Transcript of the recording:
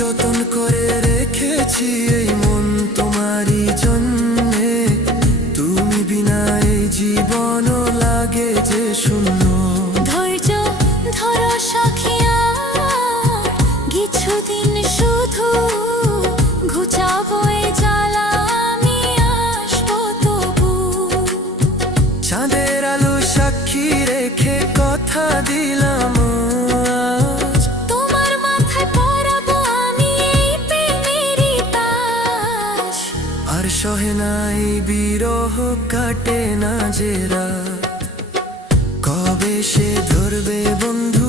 যতন করে রেখেছি এই মন তোমারই জন্যে, তুমি বিনা এই জীবনও লাগে যে শূন্য। ধৈর্য ধরো সখিয়া, কিছুদিন শুধু ঘুচাবো এই জ্বালা, আমি আসবো তবু। চাঁদের আলো সাক্ষী রেখে কথা দিলাম আজ, তোমার মাথায় পরাবো আমি এই প্রেমেরই তাজ। আর সহে নাই বিরহ, কাটে না যে রাত, কবে সে ধরবে বন্ধু